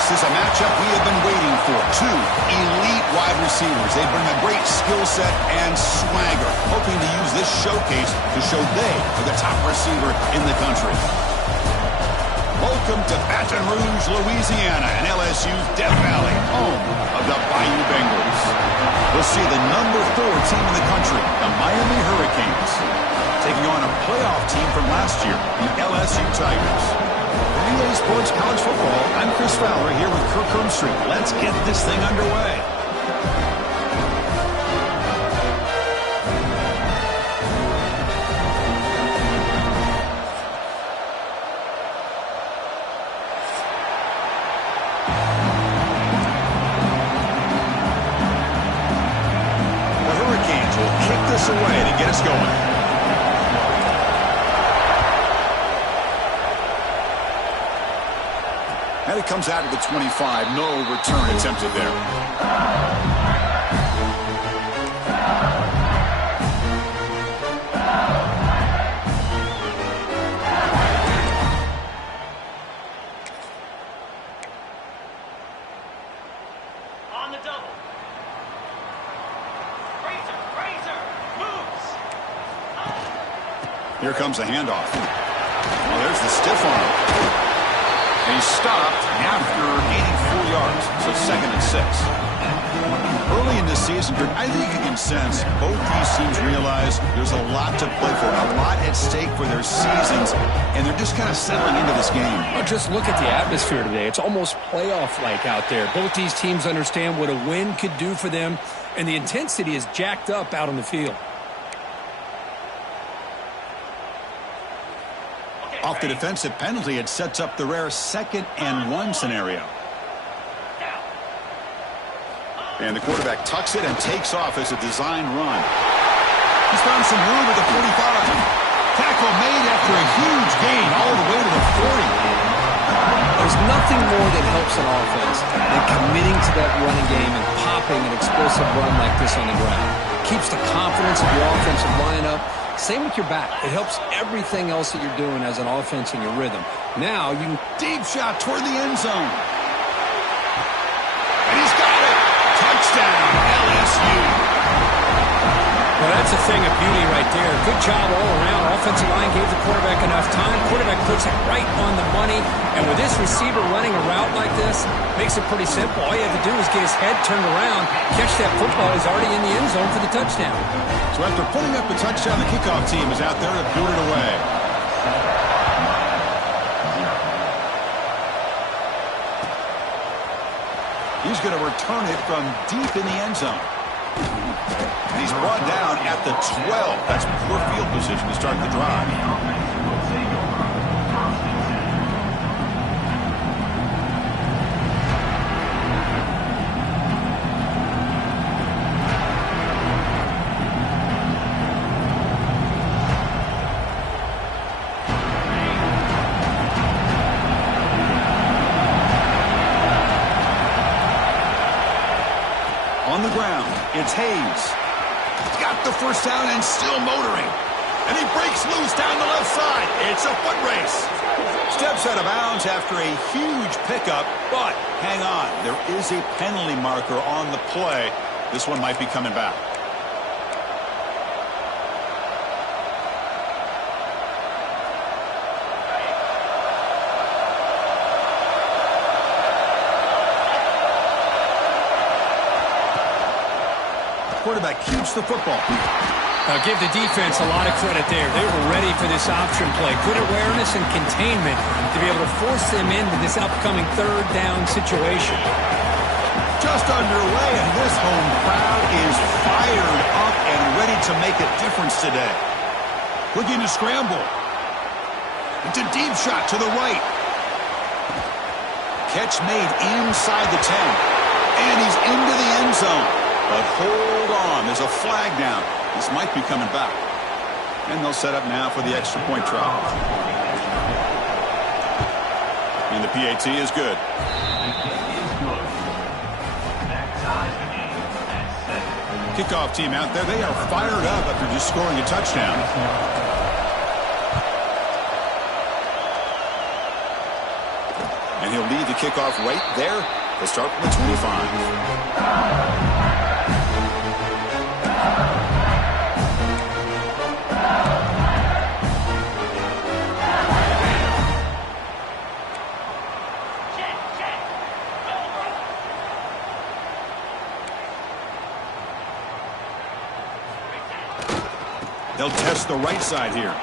This is a matchup we have been waiting for. Two elite wide receivers. They bring a great skill set and swagger, hoping to use this showcase to show they are the top receiver in the country. Welcome to Baton Rouge, Louisiana, and LSU's Death Valley, home of the Bayou Bengals. We'll see the number 4 team in the country, the Miami Hurricanes, taking on a playoff team from last year, the LSU Tigers. For EA Sports College Football, I'm Chris Fowler here with Kirk Herbstreit. Let's get this thing underway. Away to get us going. And it comes out of the 25. No return attempted there. Here comes a handoff. Well, there's the stiff arm. And he's stopped after gaining 4 yards, so 2nd and 6. Early in this season, I think you can sense both these teams realize there's a lot to play for, a lot at stake for their seasons, and they're just kind of settling into this game. Well, just look at the atmosphere today. It's almost playoff-like out there. Both these teams understand what a win could do for them, and the intensity is jacked up out on the field. Off the defensive penalty, it sets up the rare 2nd and 1 scenario. And the quarterback tucks it and takes off as a design run. He's found some room at the 45. Tackle made after a huge gain all the way to the 40. There's nothing more that helps an offense than committing to that running game and popping an explosive run like this on the ground. Keeps the confidence of your offensive lineup. Same with your back. It helps everything else that you're doing as an offense in your rhythm. Now you can... Deep shot toward the end zone. And he's got it. Touchdown, LSU. Well, that's a thing of beauty right there. Good job all around. Offensive line gave the quarterback enough time. Quarterback puts it right on the money. And with this receiver running a route like this, makes it pretty simple. All you have to do is get his head turned around, catch that football. He's already in the end zone for the touchdown. So after putting up the touchdown, the kickoff team is out there to boot it away. He's going to return it from deep in the end zone. And he's brought down at the 12. That's poor field position to start the drive. On the ground, it's Hayes. He's got the first down and still motoring. And he breaks loose down the left side. It's a foot race. Steps out of bounds after a huge pickup, but hang on. There is a penalty marker on the play. This one might be coming back. Quarterback keeps the football. I'll give the defense a lot of credit there. They were ready for this option play. Good awareness and containment to be able to force them into this upcoming 3rd down situation. Just underway, and this home crowd is fired up and ready to make a difference today. Looking to scramble. It's a deep shot to the right. Catch made inside the 10. And he's into the end zone. But hold on, there's a flag down. This might be coming back. And they'll set up now for the extra point try. And the PAT is good. Kickoff team out there, they are fired up after just scoring a touchdown. And And he'll lead the kickoff right there. They'll start from the 25. They'll test the right side here.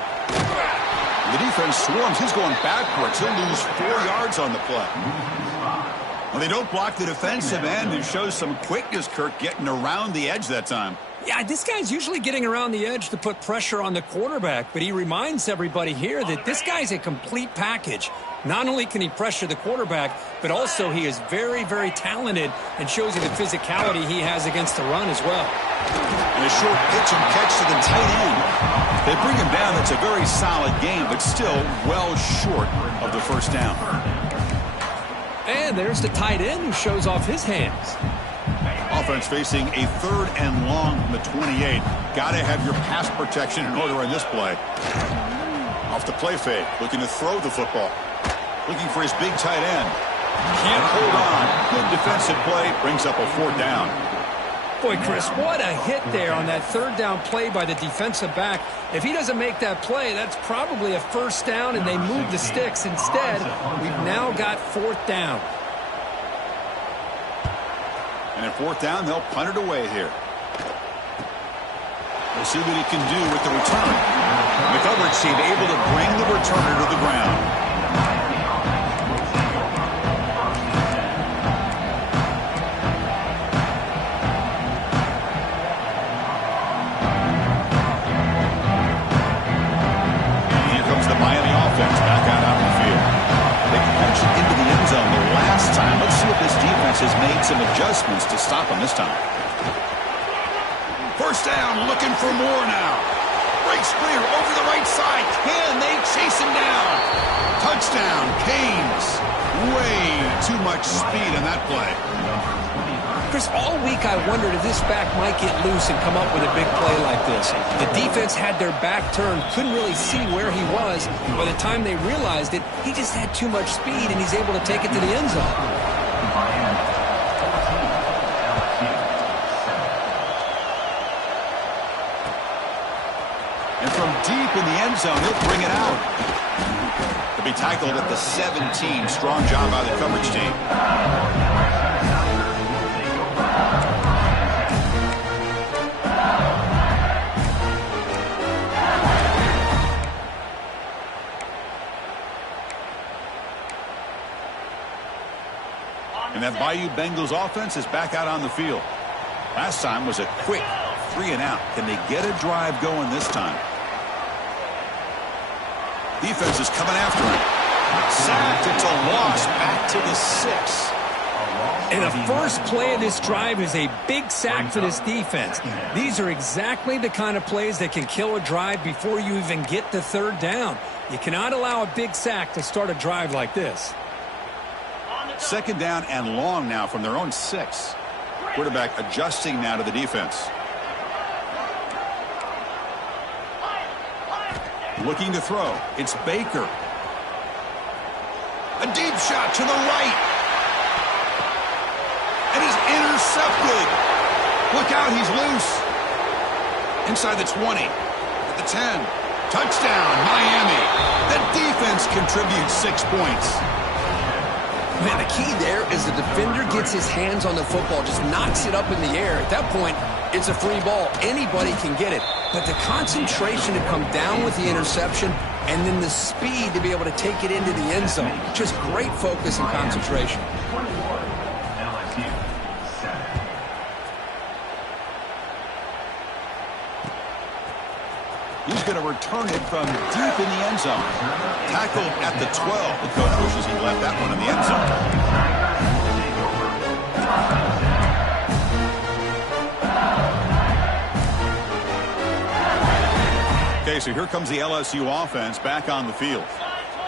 The defense swarms. He's going backwards. He'll lose 4 yards on the play. Well, they don't block the defensive end, who shows some quickness, Kirk, getting around the edge that time. Yeah, this guy's usually getting around the edge to put pressure on the quarterback, but he reminds everybody here that this guy's a complete package. Not only can he pressure the quarterback, but also he is very, very talented and shows you the physicality he has against the run as well. And a short pitch and catch to the tight end. They bring him down. It's a very solid game, but still well short of the first down. And there's the tight end who shows off his hands. Offense facing a 3rd and long from the 28. Got to have your pass protection in order in this play. Off the play fake, looking to throw the football. Looking for his big tight end. Can't hold on. Good defensive play. Brings up a 4th down. Boy, Chris, what a hit there on that 3rd down play by the defensive back. If he doesn't make that play, that's probably a 1st down, and they move the sticks. Instead, we've now got 4th down. And at 4th down, they'll punt it away here. We'll see what he can do with the return. The coverage team able to bring the returner to the ground. Has made some adjustments to stop him this time. 1st down, looking for more now. Breaks clear over the right side. Can they chase him down? Touchdown, Canes. Way too much speed in that play. Chris, all week I wondered if this back might get loose and come up with a big play like this. The defense had their back turned, couldn't really see where he was. By the time they realized it, he just had too much speed, and he's able to take it to the end zone. And from deep in the end zone, he'll bring it out. He'll be tackled at the 17. Strong job by the coverage team. And that Bayou Bengals offense is back out on the field. Last time was a quick 3 and out. Can they get a drive going this time? Defense is coming after him. Sacked. It's a loss. Back to the 6. And the first play of this drive is a big sack for this defense. These are exactly the kind of plays that can kill a drive before you even get the 3rd down. You cannot allow a big sack to start a drive like this. 2nd down and long now from their own 6. Quarterback adjusting now to the defense. Looking to throw. It's Baker. A deep shot to the right. And he's intercepted. Look out, he's loose. Inside the 20. At the 10. Touchdown, Miami. The defense contributes 6 points. Man, the key there is the defender gets his hands on the football, just knocks it up in the air. At that point, it's a free ball. Anybody can get it. But the concentration to come down with the interception and then the speed to be able to take it into the end zone. Just great focus and concentration. He's going to return it from deep in the end zone. Tackled at the 12. The coach wishes he left that one in the end zone. Okay, so here comes the LSU offense back on the field.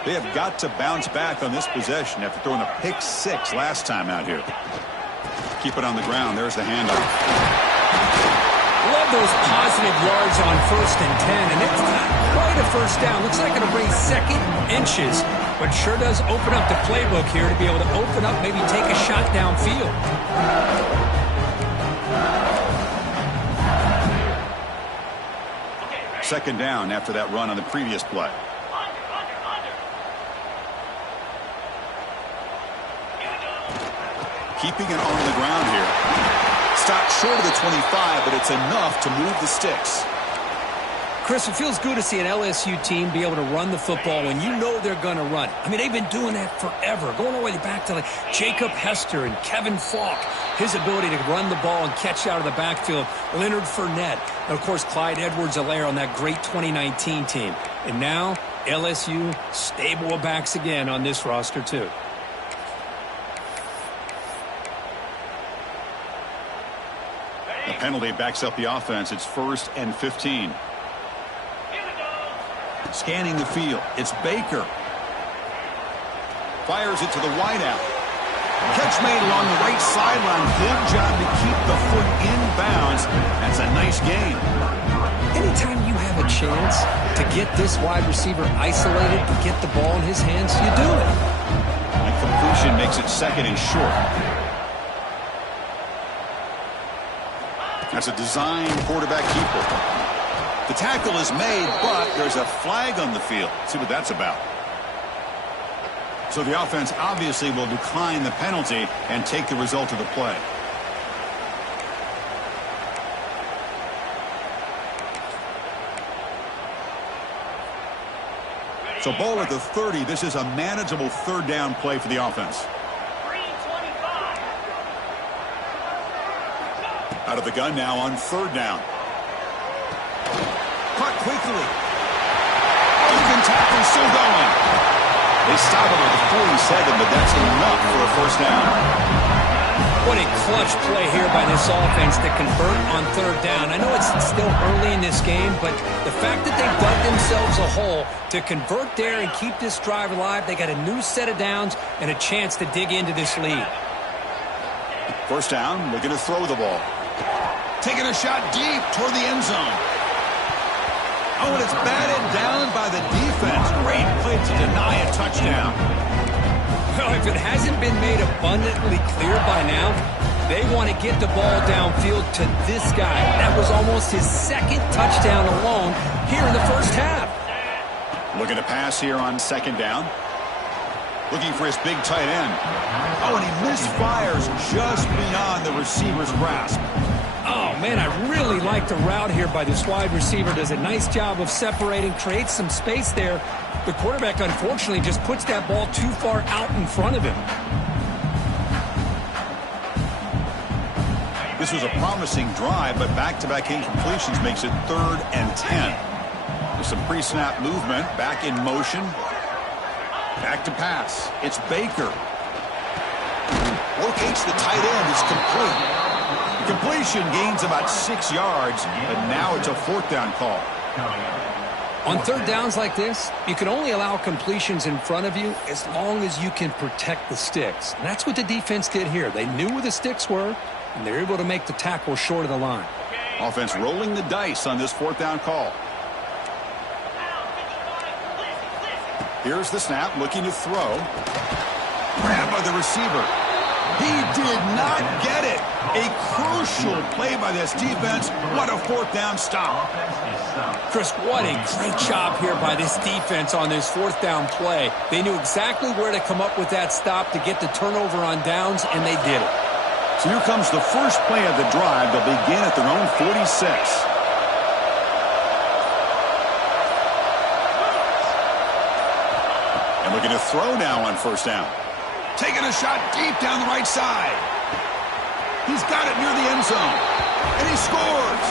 They have got to bounce back on this possession after throwing a pick 6 last time out here. Keep it on the ground. There's the handoff. Love those positive yards on 1st and 10, and it's not quite a first down. Looks like it'll bring second inches, but sure does open up the playbook here to be able to open up, maybe take a shot downfield. Second down after that run on the previous play. Keeping it on the ground here. Stopped short of the 25, but it's enough to move the sticks. Chris, it feels good to see an LSU team be able to run the football when you know they're going to run. I mean, they've been doing that forever, going all the way back to like Jacob Hester and Kevin Falk. His ability to run the ball and catch out of the backfield. Leonard Fournette. And, of course, Clyde Edwards-Helaire on that great 2019 team. And now, LSU stable of backs again on this roster, too. The penalty backs up the offense. It's 1st and 15. Scanning the field. It's Baker. Fires it to the wideout. Catch made along the right sideline. Good job to keep the foot in bounds. That's a nice gain. Anytime you have a chance to get this wide receiver isolated and get the ball in his hands, you do it. That completion makes it 2nd and short. That's a design quarterback keeper. The tackle is made, but there's a flag on the field. Let's see what that's about. So the offense obviously will decline the penalty and take the result of the play. So ball at the 30. This is a manageable 3rd down play for the offense. Out of the gun now on 3rd down. Caught quickly. Broken tackle still going. They stop him at the 47, but that's enough for a 1st down. What a clutch play here by this offense to convert on 3rd down. I know it's still early in this game, but the fact that they've dug themselves a hole to convert there and keep this drive alive, they got a new set of downs and a chance to dig into this lead. 1st down, looking to throw the ball. Taking a shot deep toward the end zone. Oh, and it's batted down by the defense. Great play to deny a touchdown. Well, if it hasn't been made abundantly clear by now, they want to get the ball downfield to this guy. That was almost his 2nd touchdown alone here in the 1st half. Looking to pass here on 2nd down. Looking for his big tight end. Oh, and he misfires just beyond the receiver's grasp. Oh, man, I really like the route here by this wide receiver. Does a nice job of separating, creates some space there. The quarterback, unfortunately, just puts that ball too far out in front of him. This was a promising drive, but back-to-back incompletions makes it 3rd and 10. With some pre-snap movement, back in motion. Back to pass. It's Baker. Locates the tight end. It's complete. Completion gains about 6 yards, but now it's a 4th down call. On 3rd downs like this, you can only allow completions in front of you as long as you can protect the sticks. And that's what the defense did here. They knew where the sticks were, and they're able to make the tackle short of the line. Offense rolling the dice on this 4th down call. Here's the snap, looking to throw. Grabbed by the receiver. He did not get it. A crucial play by this defense. What a 4th down stop. Chris, what a great job here by this defense on this 4th down play. They knew exactly where to come up with that stop to get the turnover on downs, and they did it. So here comes the first play of the drive. They'll begin at their own 46. And looking to throw now on 1st down. Taking a shot deep down the right side. He's got it near the end zone. And he scores.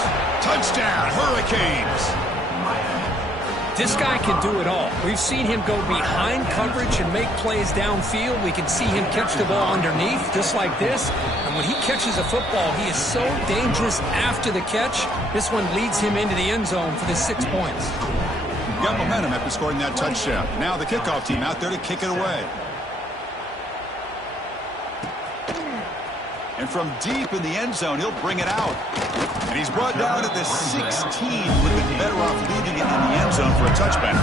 Touchdown, Hurricanes. This guy can do it all. We've seen him go behind coverage and make plays downfield. We can see him catch the ball underneath just like this. And when he catches a football, he is so dangerous after the catch. This one leads him into the end zone for the 6 points. Got momentum after scoring that touchdown. Now the kickoff team out there to kick it away. And from deep in the end zone, he'll bring it out. And he's brought down at the 16. Would have been better off leaving it in the end zone for a touchback.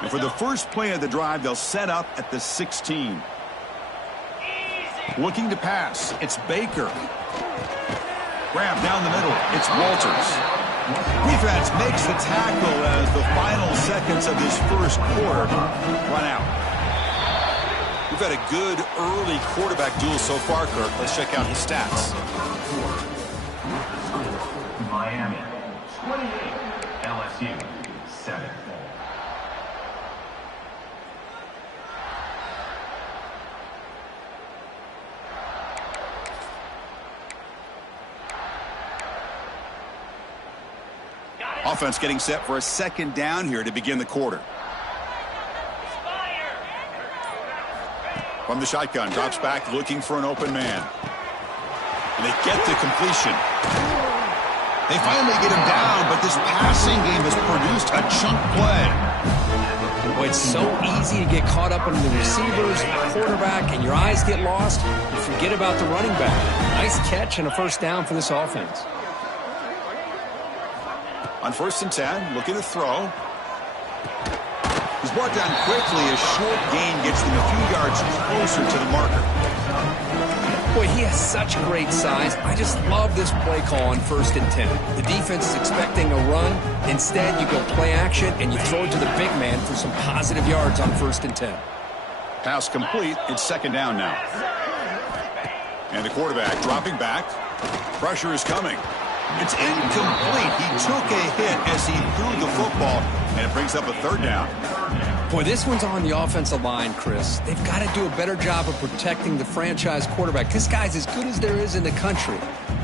And for the first play of the drive, they'll set up at the 16. Looking to pass, it's Baker. Grab down the middle, it's Walters. Defense makes the tackle as the final seconds of this first quarter run out. We've had a good early quarterback duel so far, Kirk. Let's check out his stats. Miami, 28. LSU, 7. Offense getting set for a second down here to begin the quarter. From the shotgun, drops back looking for an open man. And they get the completion. They finally get him down, but this passing game has produced a chunk play. Boy, it's so easy to get caught up in the receivers, the quarterback, and your eyes get lost. You forget about the running back. Nice catch and a first down for this offense. On 1st and 10, looking to throw. He's brought down quickly. A short gain gets them a few yards closer to the marker. Boy, he has such great size. I just love this play call on 1st and 10. The defense is expecting a run. Instead, you go play action, and you throw it to the big man for some positive yards on 1st and 10. Pass complete. It's second down now. And the quarterback dropping back. Pressure is coming. It's incomplete. He took a hit as he threw the football, and it brings up a third down. Boy, this one's on the offensive line, Chris. They've got to do a better job of protecting the franchise quarterback. This guy's as good as there is in the country,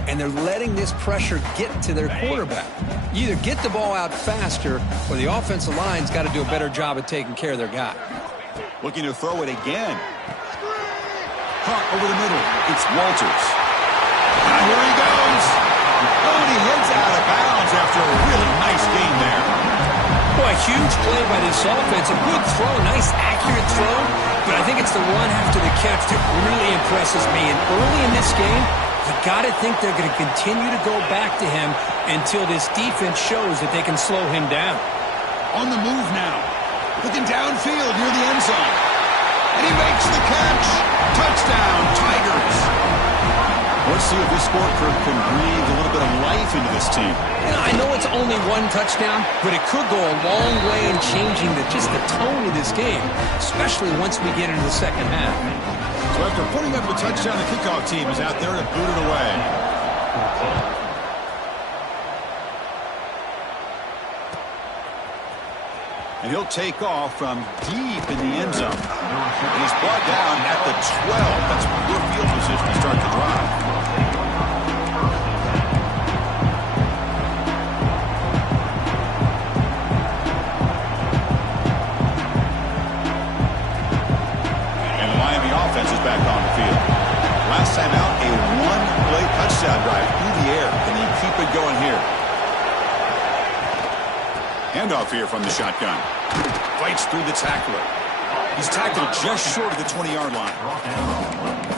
and they're letting this pressure get to their quarterback. You either get the ball out faster, or the offensive line's got to do a better job of taking care of their guy. Looking to throw it again. Caught over the middle. It's Walters. Now here he goes. Oh, and he heads out of bounds after a really nice game there. Boy, a huge play by this offense. A good throw, nice accurate throw. But I think it's the run after the catch that really impresses me. And early in this game, you got to think they're going to continue to go back to him until this defense shows that they can slow him down. On the move now. Looking downfield near the end zone. And he makes the catch. Touchdown, Tigers. Let's see if this score can breathe a little bit of life into this team. I know it's only one touchdown, but it could go a long way in changing just the tone of this game, especially once we get into the second half. So after putting up a touchdown, the kickoff team is out there to boot it away. And he'll take off from deep in the end zone. And he's brought down at the 12. That's poor field position to start the drive. And the Miami offense is back on the field. Last time out, a one-play touchdown drive through the air. Can he keep it going here? Handoff here from the shotgun. Fights through the tackler. He's tackled just short of the 20-yard line.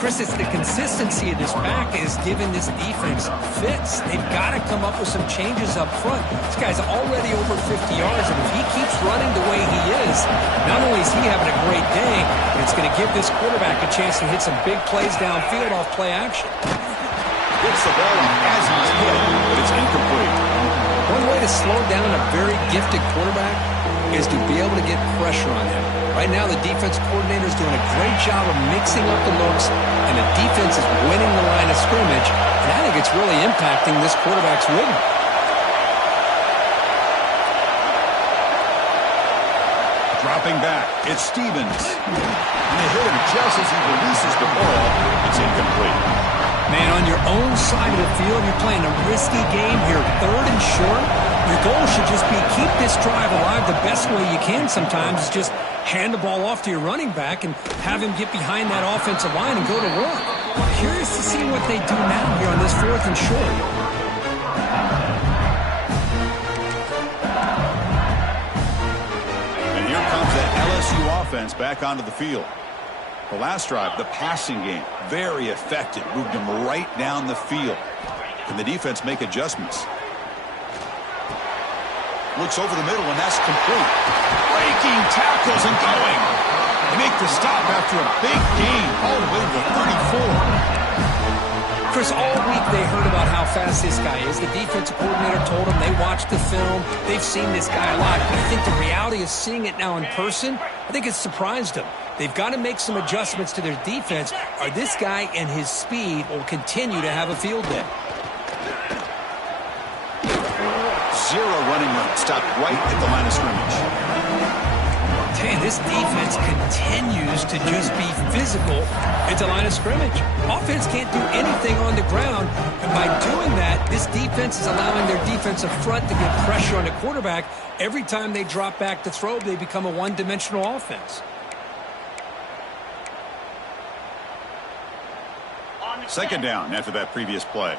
Chris, it's the consistency of this back is giving this defense fits. They've got to come up with some changes up front. This guy's already over 50 yards, and if he keeps running the way he is, not only is he having a great day, but it's going to give this quarterback a chance to hit some big plays downfield off play action. Gets the ball up as he's hit, but it's incomplete. One way to slow down a very gifted quarterback is to be able to get pressure on him. Right now, the defense coordinator is doing a great job of mixing up the looks, and the defense is winning the line of scrimmage, and I think it's really impacting this quarterback's rhythm. Dropping back, it's Stevens. And they hit him just as he releases the ball. It's incomplete. Man, on your own side of the field, you're playing a risky game here, 3rd and short. Your goal should just be keep this drive alive the best way you can sometimes is just hand the ball off to your running back and have him get behind that offensive line and go to work. Curious to see what they do now here on this 4th and short. And here comes that LSU offense back onto the field. The last drive, the passing game, very effective. Moved them right down the field. Can the defense make adjustments? Looks over the middle, and that's complete. Breaking tackles and going. They make the stop after a big gain all the way to the 34. Chris, all week they heard about how fast this guy is. The defensive coordinator told them they watched the film. They've seen this guy a lot. But I think the reality of seeing it now in person, I think it's surprised them. They've got to make some adjustments to their defense, or this guy and his speed will continue to have a field day. Zero running room. Stopped right at the line of scrimmage. Tell you, this defense continues to just be physical at the line of scrimmage. Offense can't do anything on the ground, and by doing that, this defense is allowing their defensive front to get pressure on the quarterback. Every time they drop back to throw, they become a one-dimensional offense. Second down after that previous play.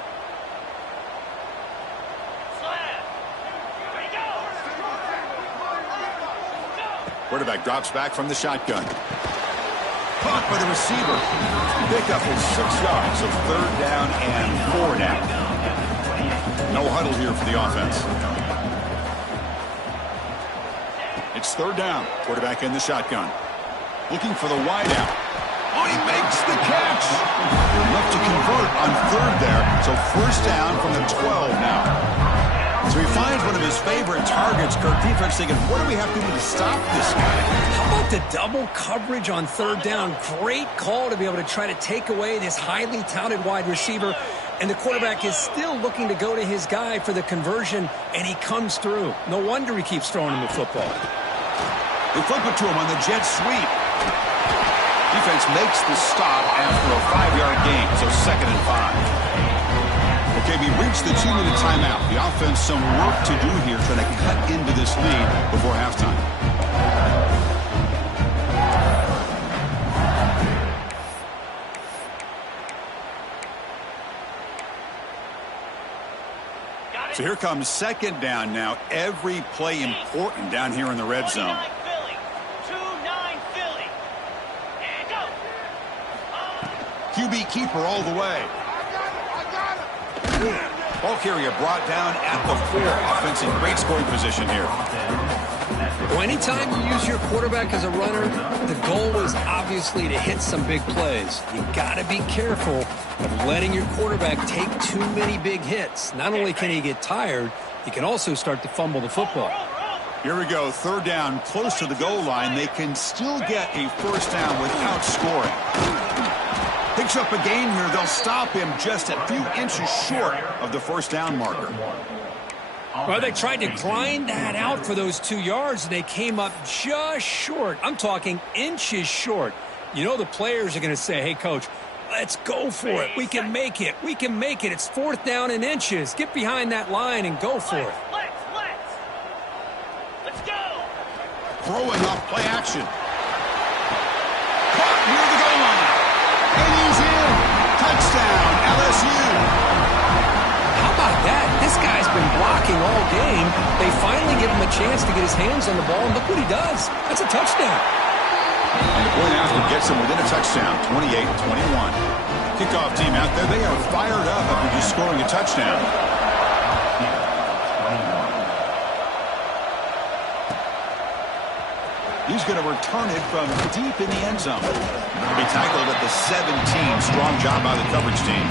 Quarterback drops back from the shotgun. Caught by the receiver. Pickup is 6 yards, so 3rd down and 4 now. No huddle here for the offense. It's 3rd down. Quarterback in the shotgun. Looking for the wideout. Oh, he makes the catch. Enough to convert on 3rd there, so 1st down from the 12 now. So he finds one of his favorite targets. Kirk, defense thinking, what do we have to do to stop this guy? How about the double coverage on 3rd down? Great call to be able to try to take away this highly touted wide receiver. And the quarterback is still looking to go to his guy for the conversion, and he comes through. No wonder he keeps throwing him the football. They flip it to him on the jet sweep. Defense makes the stop after a 5-yard gain, so 2nd and 5. Okay, we reached the 2-minute timeout. The offense some work to do here trying to cut into this lead before halftime. So here comes 2nd down now. Every play important down here in the red zone. QB keeper all the way. Ball carrier brought down at the 4. Offensive great scoring position here. Well, anytime you use your quarterback as a runner, the goal is obviously to hit some big plays. You got to be careful of letting your quarterback take too many big hits. Not only can he get tired, he can also start to fumble the football. Here we go, 3rd down, close to the goal line. They can still get a 1st down without scoring. Picks up a gain here. They'll stop him just a few inches short of the 1st down marker. Well, they tried to grind that out for those 2 yards, and they came up just short. I'm talking inches short. You know the players are going to say, hey, Coach, let's go for it. We can make it. We can make it. It's 4th down in inches. Get behind that line and go for it. Let's go. Throwing off play action. Caught near the goal line. And he's in. Touchdown, LSU. How about that? This guy's been blocking all game. They finally give him a chance to get his hands on the ball, and look what he does. That's a touchdown. And the point after gets him within a touchdown, 28-21. Kickoff team out there, they are fired up after just scoring a touchdown. He's going to return it from deep in the end zone. He'll be tackled at the 17. Strong job by the coverage team.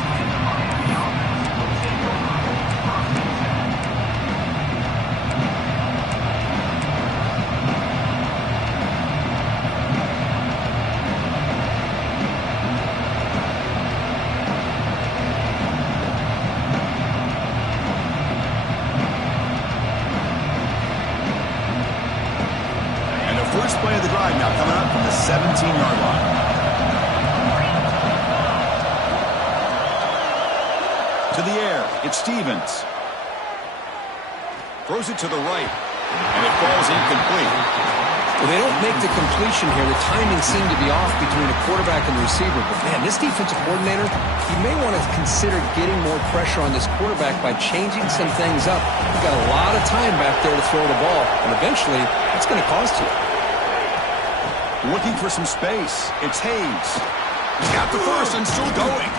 First play of the drive now coming up from the 17-yard line. To the air, it's Stevens. Throws it to the right, and it falls incomplete. Well, they don't make the completion here. The timing seemed to be off between the quarterback and the receiver. But, man, this defensive coordinator, he may want to consider getting more pressure on this quarterback by changing some things up. He's got a lot of time back there to throw the ball, and eventually that's going to cost you. Looking for some space. It's Hayes. He's got the first and still going.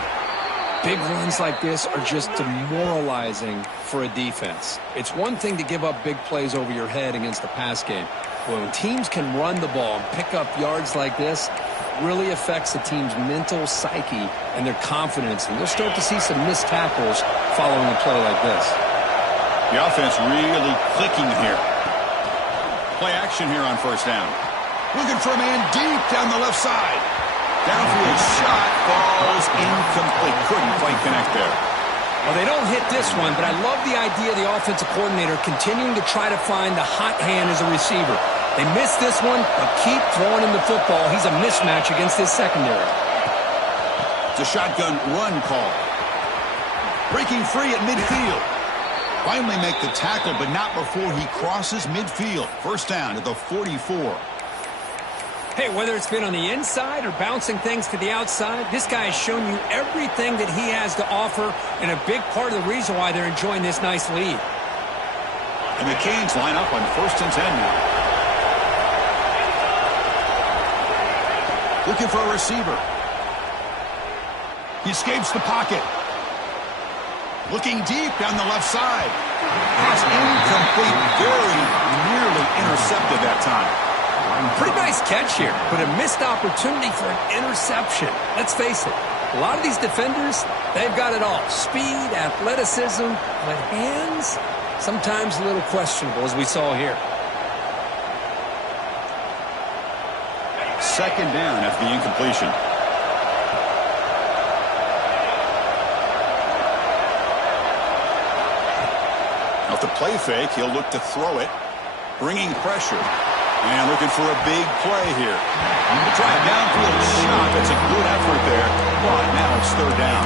Big runs like this are just demoralizing for a defense. It's one thing to give up big plays over your head against the pass game. But when teams can run the ball and pick up yards like this, it really affects the team's mental psyche and their confidence. And you'll start to see some missed tackles following a play like this. The offense really clicking here. Play action here on first down. Looking for a man deep down the left side. Downfield shot falls incomplete. Couldn't quite connect there. Well, they don't hit this one, but I love the idea of the offensive coordinator continuing to try to find the hot hand as a receiver. They missed this one, but keep throwing him the football. He's a mismatch against his secondary. It's a shotgun run call. Breaking free at midfield. Finally make the tackle, but not before he crosses midfield. First down at the 44. Hey, whether it's been on the inside or bouncing things to the outside, this guy has shown you everything that he has to offer, and a big part of the reason why they're enjoying this nice lead. And the Canes line up on first and 10 now. Looking for a receiver. He escapes the pocket. Looking deep down the left side. Pass incomplete, very nearly intercepted that time. Pretty nice catch here, but a missed opportunity for an interception. Let's face it, a lot of these defenders, they've got it all. Speed, athleticism, but hands, sometimes a little questionable, as we saw here. Second down after the incompletion. Off the play fake, he'll look to throw it, bringing pressure. And looking for a big play here. The drive downfield shot. That's a good effort there. But now it's third down.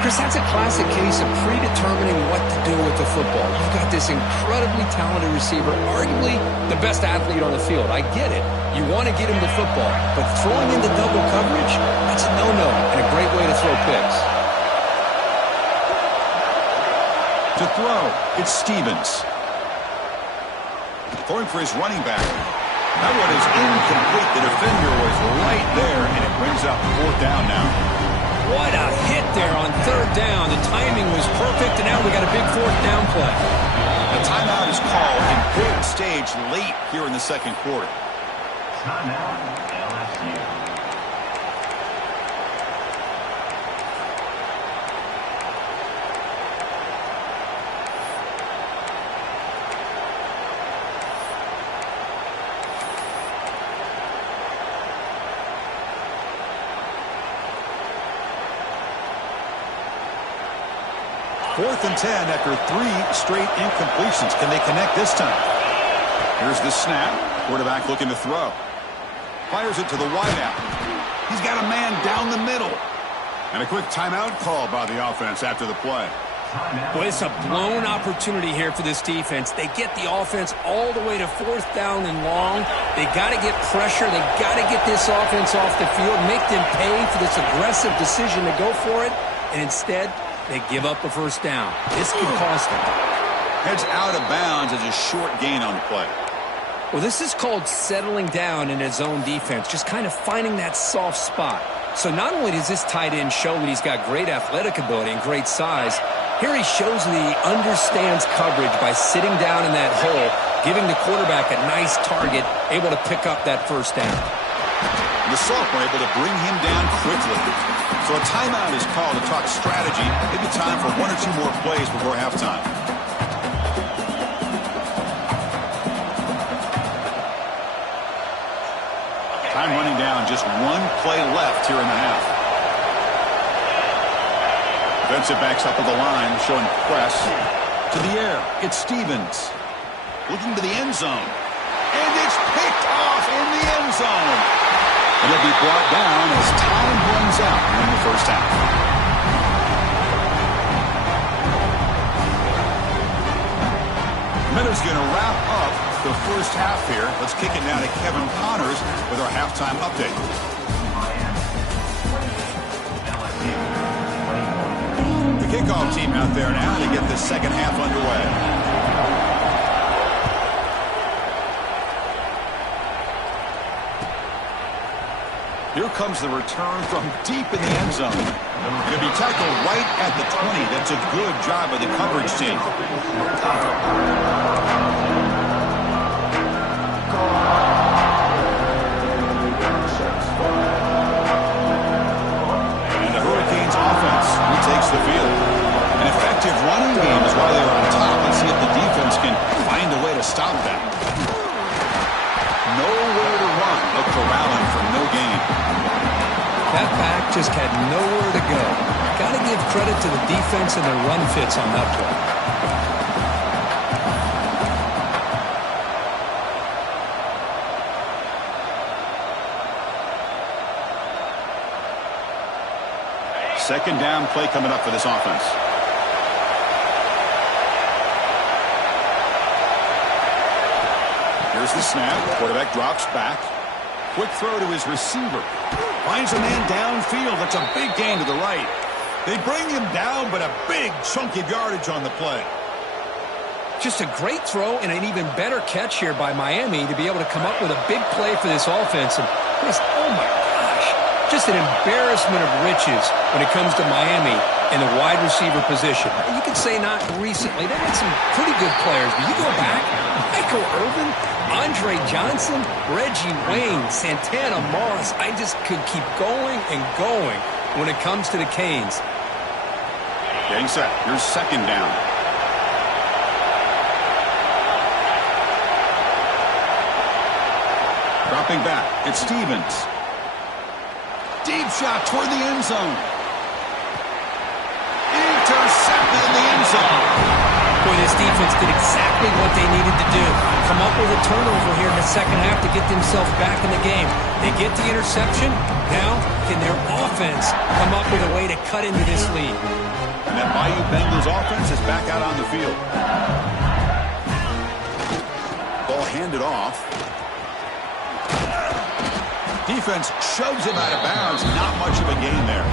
Chris, that's a classic case of predetermining what to do with the football. You've got this incredibly talented receiver, arguably the best athlete on the field. I get it. You want to get him the football. But throwing into double coverage, that's a no-no and a great way to throw picks. To throw, it's Stevens. Throwing for his running back. That one is incomplete. The defender was right there, and it brings up fourth down now. What a hit there on third down. The timing was perfect, and now we got a big fourth down play. A timeout is called. Important stage late here in the second quarter. Timeout, LSU. Fourth and 10 after 3 straight incompletions. Can they connect this time? Here's the snap. Quarterback looking to throw. Fires it to the wideout. He's got a man down the middle. And a quick timeout call by the offense after the play. Boy, it's a blown opportunity here for this defense. They get the offense all the way to fourth down and long. They got to get pressure. They got to get this offense off the field, make them pay for this aggressive decision to go for it. And instead, they give up a first down. This could cost them. Heads out of bounds as a short gain on the play. Well, this is called settling down in his own defense, just kind of finding that soft spot. So not only does this tight end show that he's got great athletic ability and great size, here he shows that he understands coverage by sitting down in that hole, giving the quarterback a nice target, able to pick up that first down. The sophomore able to bring him down quickly. So a timeout is called to talk strategy. Maybe time for 1 or 2 more plays before halftime. Time running down. Just 1 play left here in the half. Defensive backs up to the line, showing press. To the air, it's Stevens. Looking to the end zone. And it's picked off in the end zone. And it'll be brought down as time runs out in the first half. Miller's going to wrap up the first half here. Let's kick it now to Kevin Connors with our halftime update. The kickoff team out there now to get the second half underway. Here comes the return from deep in the end zone. Going to be tackled right at the 20. That's a good job by the coverage team. And the Hurricanes offense retakes the field. An effective running game is why they're on top. Let's see if the defense can find a way to stop that. Nowhere to run, but corralling for no gain. That back just had nowhere to go. Got to give credit to the defense and their run fits on that play. Second down play coming up for this offense. Here's the snap. Quarterback drops back. Quick throw to his receiver. Finds a man downfield. That's a big gain to the right. They bring him down, but a big chunk of yardage on the play. Just a great throw and an even better catch here by Miami to be able to come up with a big play for this offense. And just, oh my gosh, just an embarrassment of riches when it comes to Miami in the wide receiver position. You could say not recently. They had some pretty good players, but you go back, Michael Irvin, Andre Johnson, Reggie Wayne, Santana Moss. I just could keep going and going when it comes to the Canes. Getting set. Here's second down. Dropping back. It's Stevens. Deep shot toward the end zone. Intercepted in the end zone. Boy, this defense did exactly what they needed to do. Come up with a turnover here in the second half to get themselves back in the game. They get the interception. Now, can their offense come up with a way to cut into this lead? And that Bayou Bengals offense is back out on the field. Ball handed off. Defense shoves him out of bounds. Not much of a gain there.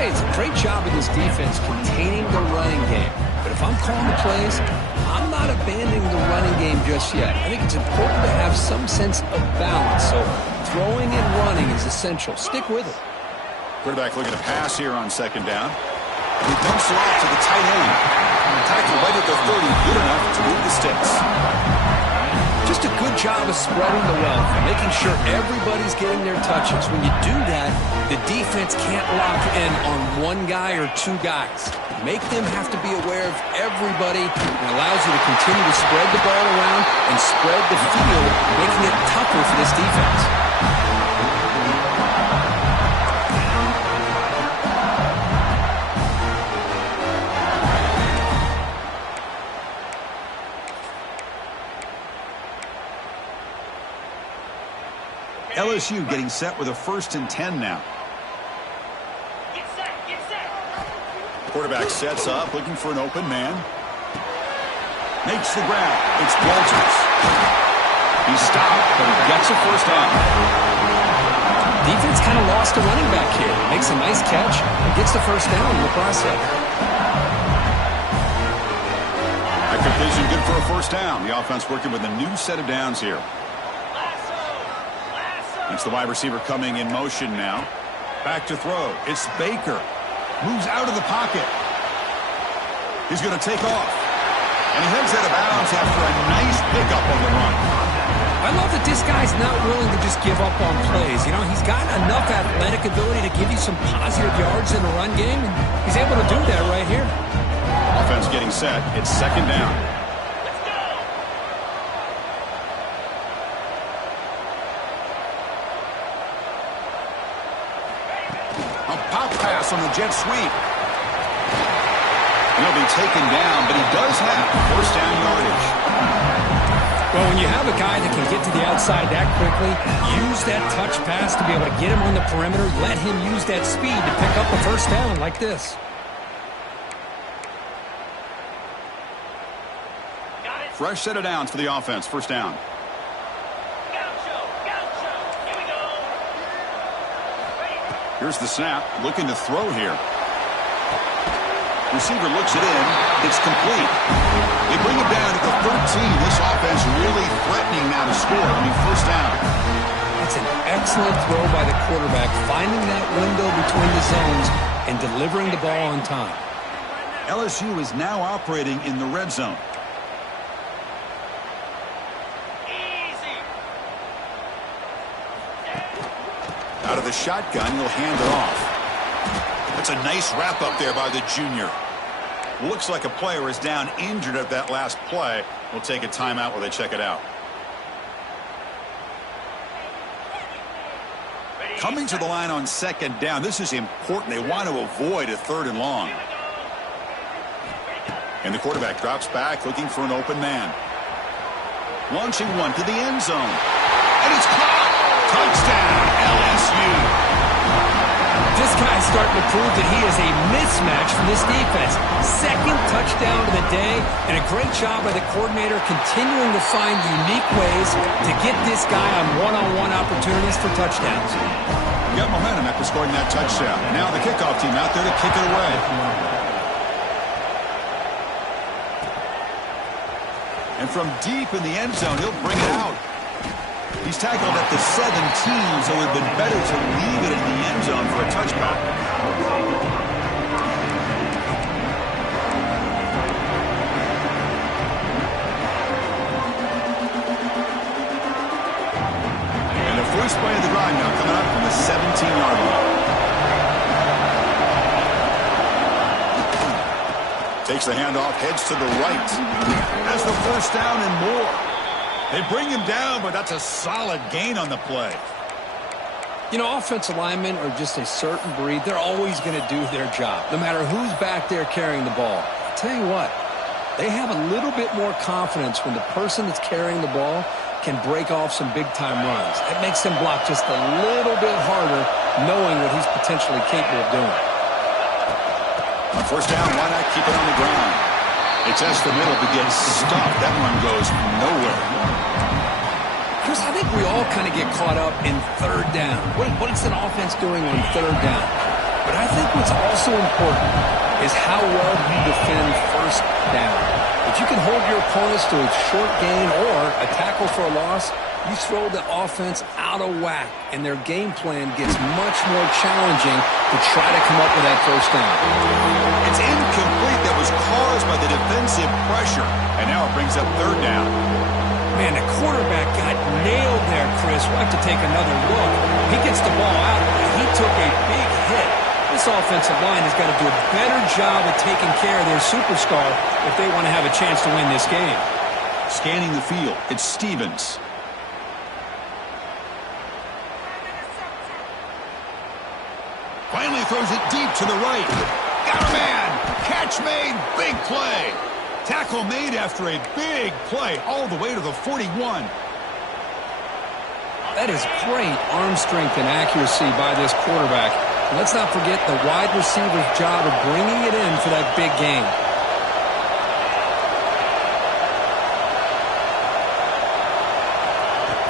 Hey, it's a great job of this defense containing the running game. But if I'm calling the plays, I'm not abandoning the running game just yet. I think it's important to have some sense of balance. So throwing and running is essential. Stick with it. Quarterback looking to pass here on second down. He dumps it off to the tight end. Tackle right at the 30. Good enough to move the sticks. Just a good job of spreading the wealth and making sure everybody's getting their touches. When you do that, the defense can't lock in on one guy or two guys. Make them have to be aware of everybody. It allows you to continue to spread the ball around and spread the field, making it tougher for this defense. LSU getting set with a 1st and 10 now. Get set. Quarterback sets up, looking for an open man. Makes the grab. It's Walters. He's stopped, but he gets a first down. Defense kind of lost a running back here. Makes a nice catch and gets the first down in the process. That completion good for a first down. The offense working with a new set of downs here. It's the wide receiver coming in motion now. Back to throw. It's Baker. Moves out of the pocket. He's going to take off. And he heads out of bounds after a nice pickup on the run. I love that this guy's not willing to just give up on plays. You know, he's got enough athletic ability to give you some positive yards in the run game, and he's able to do that right here. Offense getting set. It's second down. A pop pass on the jet sweep. He'll be taken down, but he does have first down yardage. Well, when you have a guy that can get to the outside that quickly, use that touch pass to be able to get him on the perimeter, let him use that speed to pick up a first down like this. fresh set of downs for the offense. First down. Gaucho, gaucho. Here we go. Here's the snap. Looking to throw here. Receiver looks it in. It's complete. They bring him down at the 13. This offense really threatening now to score. First down. That's an excellent throw by the quarterback, finding that window between the zones and delivering the ball on time. LSU is now operating in the red zone. Easy. Out of the shotgun, he'll hand it off. That's a nice wrap up there by the junior. Looks like a player is down injured at that last play. We'll take a timeout while they check it out. Coming to the line on second down. This is important. They want to avoid a third and long. And the quarterback drops back looking for an open man. Launching one to the end zone. And it's caught. Touchdown, LSU. This guy's starting to prove that he is a mismatch for this defense. Second touchdown of the day, and a great job by the coordinator continuing to find unique ways to get this guy on one-on-one opportunities for touchdowns. Got momentum after scoring that touchdown. Now the kickoff team out there to kick it away. And from deep in the end zone, he'll bring it out. He's tackled at the 17, so it would have been better to leave it in the end zone for a touchback. And the first play of the drive now coming up from the 17-yard line. Takes the handoff, heads to the right. Has the first down and more. They bring him down, but that's a solid gain on the play. You know, offensive linemen are just a certain breed. They're always going to do their job, no matter who's back there carrying the ball. I'll tell you what, they have a little bit more confidence when the person that's carrying the ball can break off some big-time runs. It makes them block just a little bit harder, knowing what he's potentially capable of doing. On first down, why not keep it on the ground? It's the middle to get stopped. That one goes nowhere. Chris, I think we all kind of get caught up in third down. What is an offense doing on third down? But I think what's also important is how well you defend first down. If you can hold your opponents to a short gain or a tackle for a loss, you throw the offense out of whack, and their game plan gets much more challenging to try to come up with that first down. It's incomplete. That was caused by the defensive pressure, and now it brings up third down. Man, the quarterback got nailed there, Chris. We'll have to take another look. He gets the ball out, but he took a big hit. This offensive line has got to do a better job of taking care of their superstar if they want to have a chance to win this game. Scanning the field, it's Stevens. Finally throws it deep to the right. Got a man. Catch made. Big play. Tackle made after a big play all the way to the 41. That is great arm strength and accuracy by this quarterback. And let's not forget the wide receiver's job of bringing it in for that big game.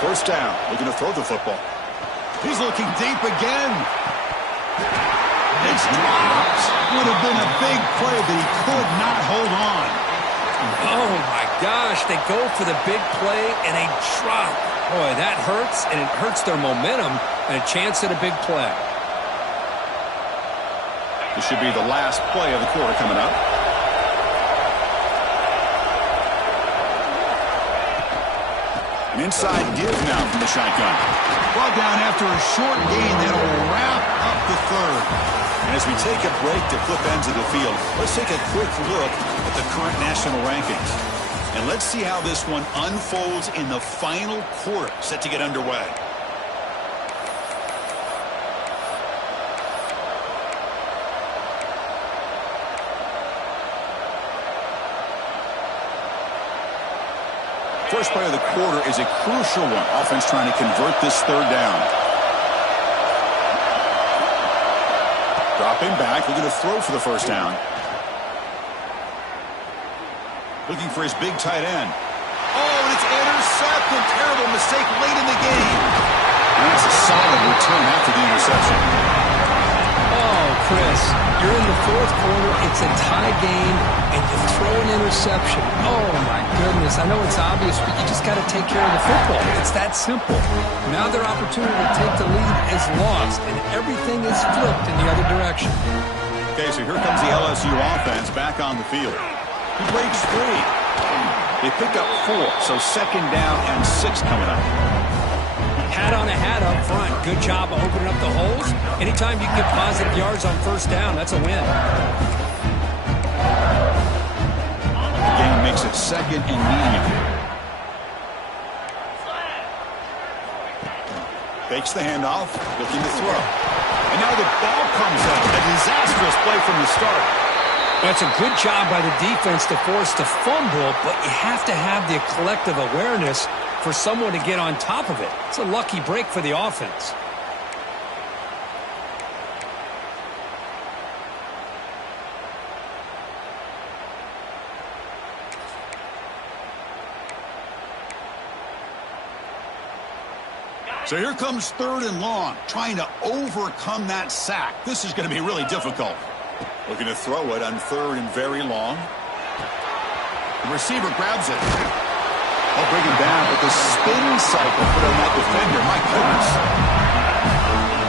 First down. Looking to throw the football. He's looking deep again. It's dropped. Would have been a big play, but he could not hold on. Oh, my gosh. They go for the big play, and they drop. Boy, that hurts, and it hurts their momentum and a chance at a big play. This should be the last play of the quarter coming up. An inside give now from the shotgun. Brought down after a short gain that'll wrap up the third. And as we take a break to flip ends of the field, let's take a quick look at the current national rankings. And let's see how this one unfolds in the final quarter set to get underway. First play of the quarter is a crucial one. Offense trying to convert this third down. Dropping back, looking to throw for the first down. Looking for his big tight end. intercept, and terrible mistake late in the game. And that's a solid return after the interception. Oh, Chris, you're in the fourth quarter. It's a tie game, and you throw an interception. Oh, my goodness. I know it's obvious, but you just got to take care of the football. It's that simple. Now their opportunity to take the lead is lost, and everything is flipped in the other direction. Okay, so here comes the LSU offense back on the field. He breaks free. They pick up 4, so 2nd down and 6 coming up. Hat on a hat up front. Good job of opening up the holes. Anytime you can get positive yards on 1st down, that's a win. The game makes it 2nd and medium. Fakes the handoff, looking to throw. And now the ball comes up. A disastrous play from the start. That's a good job by the defense to force the fumble, but you have to have the collective awareness for someone to get on top of it. It's a lucky break for the offense. So here comes 3rd and long, trying to overcome that sack. This is going to be really difficult. Looking to throw it on 3rd and very long. The receiver grabs it. I'll bring him down, but the spin cycle put on that defender. My goodness.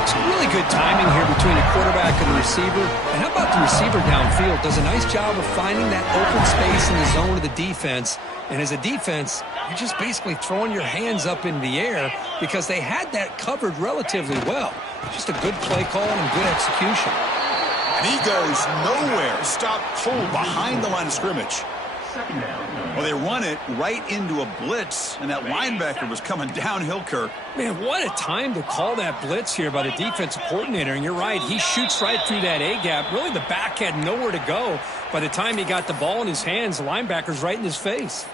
It's really good timing here between the quarterback and the receiver. And how about the receiver downfield? Does a nice job of finding that open space in the zone of the defense. And as a defense, you're just basically throwing your hands up in the air because they had that covered relatively well. Just a good play call and good execution. And he goes nowhere. Stopped cold behind the line of scrimmage. Well, they run it right into a blitz, and that linebacker was coming downhill, Kirk. Man, what a time to call that blitz here by the defensive coordinator. And you're right, he shoots right through that A-gap. Really, the back had nowhere to go. By the time he got the ball in his hands, the linebacker's right in his face.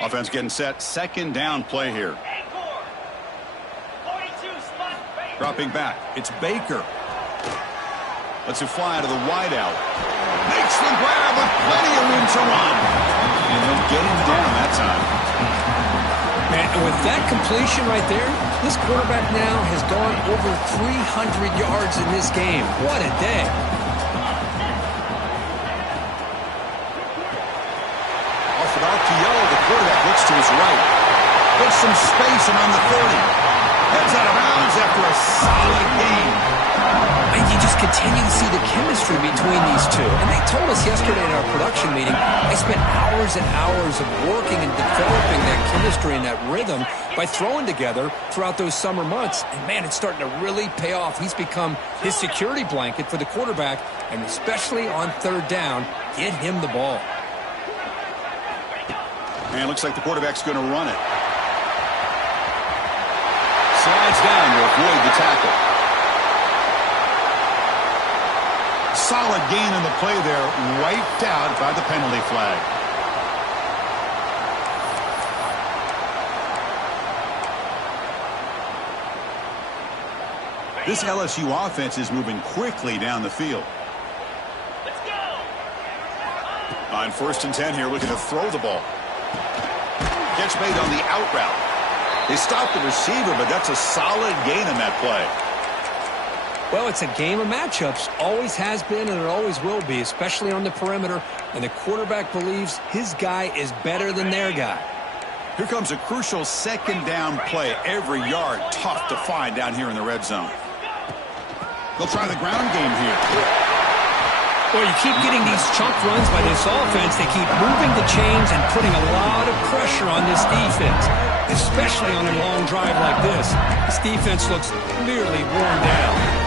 Offense getting set. 2nd down play here. Dropping back. It's Baker. Lets it fly out of the wideout. Makes the grab with plenty of room to run. And they'll get him down that time. Man, and with that completion right there, this quarterback now has gone over 300 yards in this game. What a day. Off it off to Yellow. The quarterback looks to his right. Gets some space around the 30. Heads out of bounds after a solid game. And you just continue to see the chemistry between these two. And they told us yesterday in our production meeting, they spent hours and hours of working and developing that chemistry and that rhythm by throwing together throughout those summer months. And, man, it's starting to really pay off. He's become his security blanket for the quarterback, and especially on 3rd down, get him the ball. And it looks like the quarterback's going to run it. Slides down to avoid the tackle. Solid gain in the play there, wiped out by the penalty flag. This LSU offense is moving quickly down the field. Let's go. On 1st and 10 here, looking to throw the ball. Catch made on the out route. They stopped the receiver, but that's a solid gain in that play. Well, it's a game of matchups. Always has been and it always will be, especially on the perimeter. And the quarterback believes his guy is better than their guy. Here comes a crucial 2nd down play. Every yard tough to find down here in the red zone. They'll try the ground game here. Well, you keep getting these chunk runs by this offense. They keep moving the chains and putting a lot of pressure on this defense, especially on a long drive like this. This defense looks nearly worn down.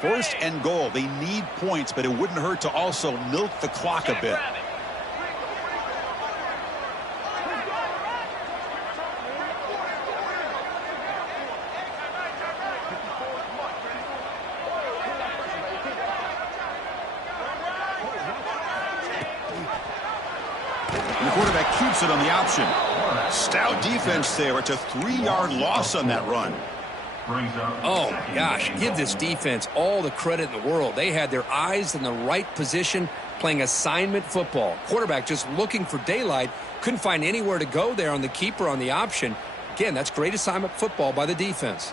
1st and goal. They need points, but it wouldn't hurt to also milk the clock a bit. And the quarterback keeps it on the option. Stout defense there. It's a 3-yard loss on that run. Oh, my gosh. Give this defense all the credit in the world. They had their eyes in the right position playing assignment football. Quarterback just looking for daylight. Couldn't find anywhere to go there on the keeper on the option. Again, that's great assignment football by the defense.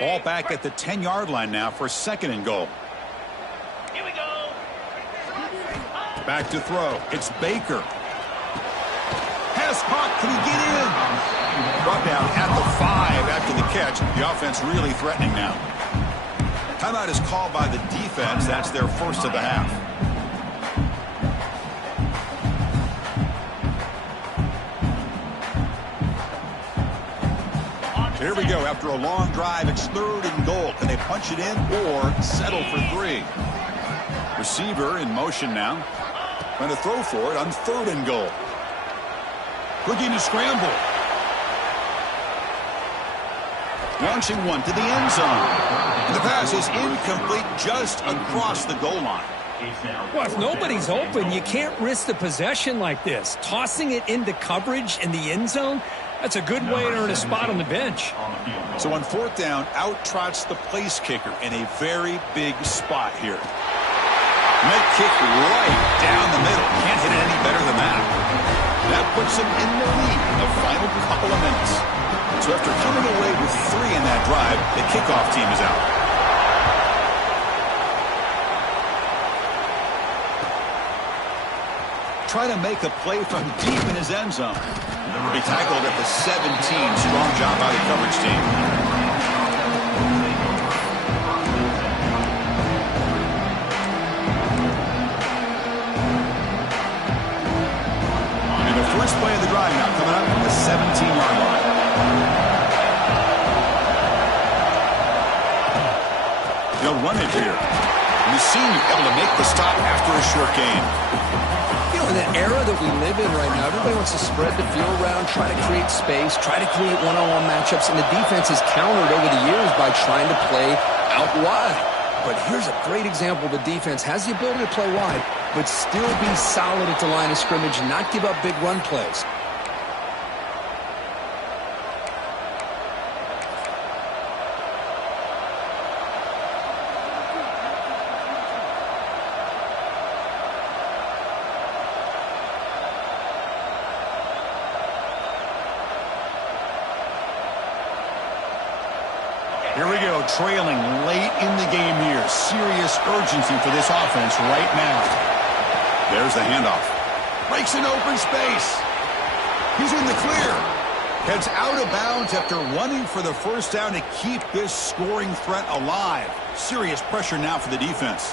Ball back at the 10-yard line now for 2nd and goal. Here we go. Back to throw. It's Baker. Pass caught. Can he get in? Brought down at the 5 after the catch. The offense really threatening now. Timeout is called by the defense. That's their first of the half. Here we go. After a long drive, it's 3rd and goal. Can they punch it in or settle for 3? Receiver in motion now. Trying to throw for it on 3rd and goal. Looking to scramble. Launching one to the end zone. And the pass is incomplete just across the goal line. Well, if nobody's open, you can't risk the possession like this. Tossing it into coverage in the end zone, that's a good way to earn a spot on the bench. So on 4th down, out trots the place kicker in a very big spot here. And that kick right down the middle. Can't hit it any better than that. That puts them in the lead in the final couple of minutes. So after coming away with 3 in that drive, the kickoff team is out. Try to make a play from deep in his end zone. He tackled at the 17. Strong job by the coverage team. And the first play of the drive now coming up from the 17-yard line. They'll run it here. And the senior able to make the stop after a short gain. In the era that we live in right now, everybody wants to spread the field around, try to create space, try to create one-on-one matchups, and the defense has countered over the years by trying to play out wide. But here's a great example. The defense has the ability to play wide, but still be solid at the line of scrimmage and not give up big run plays. Here we go, trailing late in the game here. Serious urgency for this offense right now. There's the handoff. Breaks an open space. He's in the clear. Heads out of bounds after running for the first down to keep this scoring threat alive. Serious pressure now for the defense.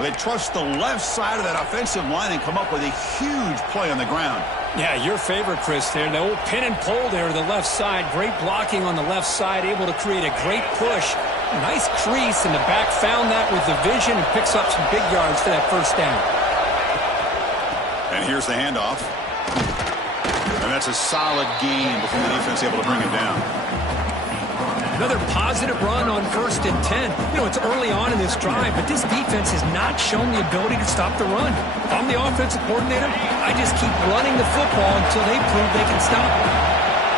They trust the left side of that offensive line and come up with a huge play on the ground. Yeah, your favorite, Chris, there. The old pin and pull there to the left side. Great blocking on the left side, able to create a great push. Nice crease, and the back found that with the vision and picks up some big yards for that first down. And here's the handoff. And that's a solid gain before the defense able to bring it down. Another positive run on 1st and 10. You know, it's early on in this drive, but this defense has not shown the ability to stop the run. If I'm the offensive coordinator, I just keep running the football until they prove they can stop it.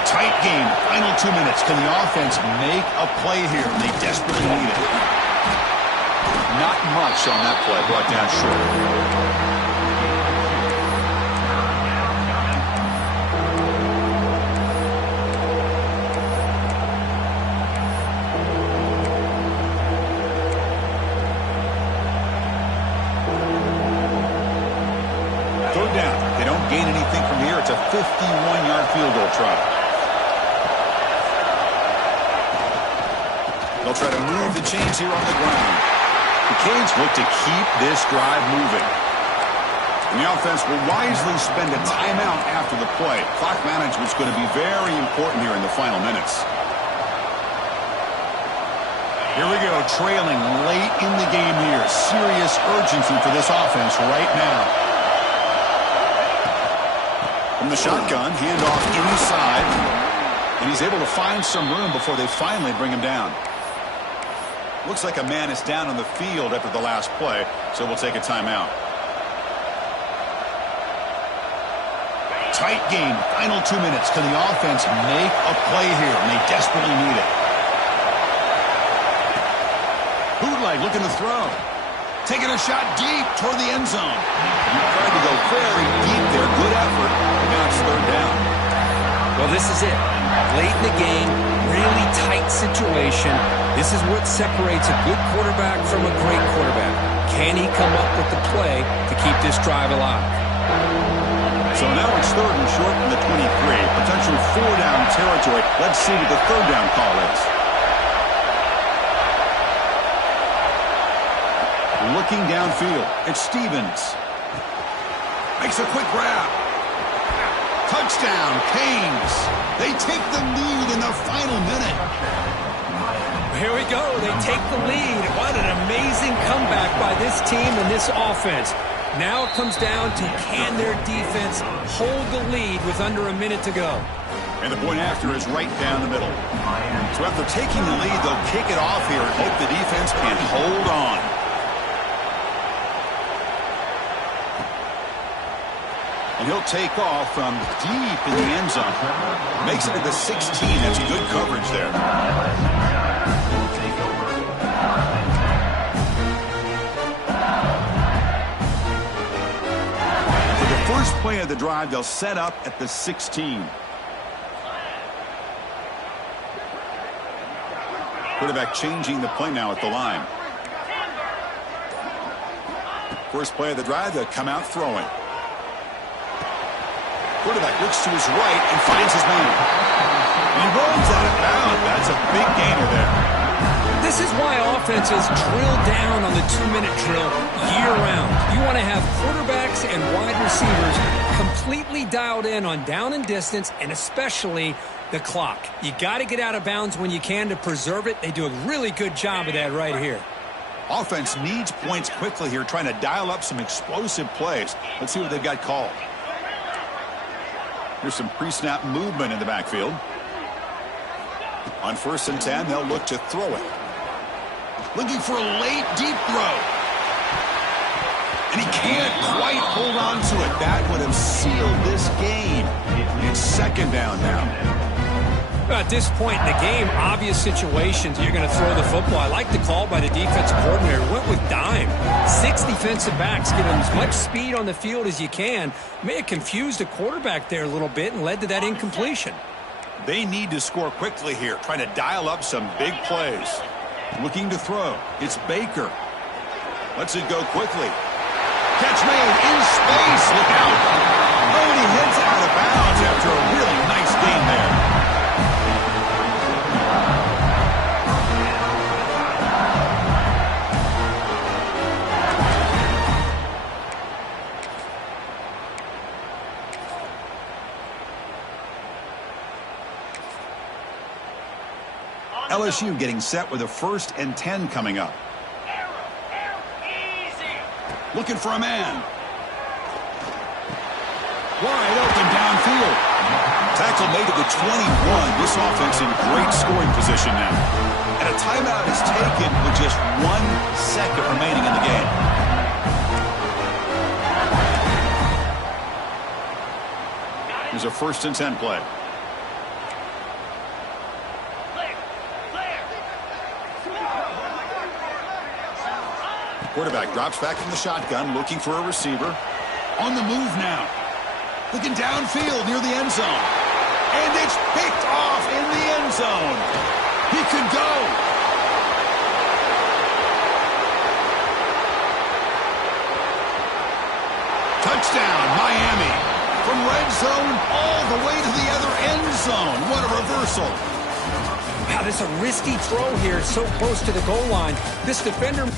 Tight game. Final 2 minutes. Can the offense make a play here? They desperately need it. Not much on that play. Brought down short. Gain anything from here. It's a 51-yard field goal try. They'll try to move the chains here on the ground. The Canes look to keep this drive moving. And the offense will wisely spend a timeout after the play. Clock management's going to be very important here in the final minutes. Here we go, trailing late in the game here. Serious urgency for this offense right now. From the shotgun, handoff inside, and he's able to find some room before they finally bring him down. Looks like a man is down on the field after the last play, so we'll take a timeout. Tight game, final 2 minutes. Can the offense make a play here? And they desperately need it. looking to throw. Taking a shot deep toward the end zone. Tried to go very deep there. Good effort. Now it's third down. Well, this is it. Late in the game, really tight situation. This is what separates a good quarterback from a great quarterback. Can he come up with the play to keep this drive alive? So now it's third and short from the 23. Potential four-down territory. Let's see what the third down call is. Looking downfield, it's Stevens. Makes a quick grab. Touchdown, Canes. They take the lead in the final minute. Here we go. They take the lead. What an amazing comeback by this team and this offense. Now it comes down to can their defense hold the lead with under a minute to go. And the point after is right down the middle. So after taking the lead, they'll kick it off here and hope the defense can hold on. And he'll take off from deep in the end zone. Makes it to the 16. That's good coverage there. For the first play of the drive, they'll set up at the 16. Quarterback changing the play now at the line. First play of the drive, they'll come out throwing. Quarterback looks to his right and finds his man. He rolls out of bounds. That's a big gainer there. This is why offenses drill down on the 2-minute drill year-round. You want to have quarterbacks and wide receivers completely dialed in on down and distance, and especially the clock. You got to get out of bounds when you can to preserve it. They do a really good job of that right here. Offense needs points quickly here, trying to dial up some explosive plays. Let's see what they've got called. Here's some pre-snap movement in the backfield. On 1st and 10, they'll look to throw it. Looking for a late, deep throw. And he can't quite hold on to it. That would have sealed this game. It's second down now. At this point in the game, obvious situations, you're going to throw the football. I like the call by the defensive coordinator. Went with dime. 6 defensive backs, give him as much speed on the field as you can. May have confused the quarterback there a little bit and led to that incompletion. They need to score quickly here, trying to dial up some big plays. Looking to throw. It's Baker. Lets it go quickly. Catch made in space. Look out. Oh, and he heads out of bounds after a really nice game there. LSU getting set with a 1st and 10 coming up. Looking for a man. Wide open downfield. Tackle made at the 21. This offense in great scoring position now. And a timeout is taken with just 1 second remaining in the game. Here's a 1st and 10 play. Quarterback drops back from the shotgun, looking for a receiver. On the move now. Looking downfield near the end zone. And it's picked off in the end zone. He could go. Touchdown, Miami. From red zone all the way to the other end zone. What a reversal. Wow, this is a risky throw here. So close to the goal line. This defender...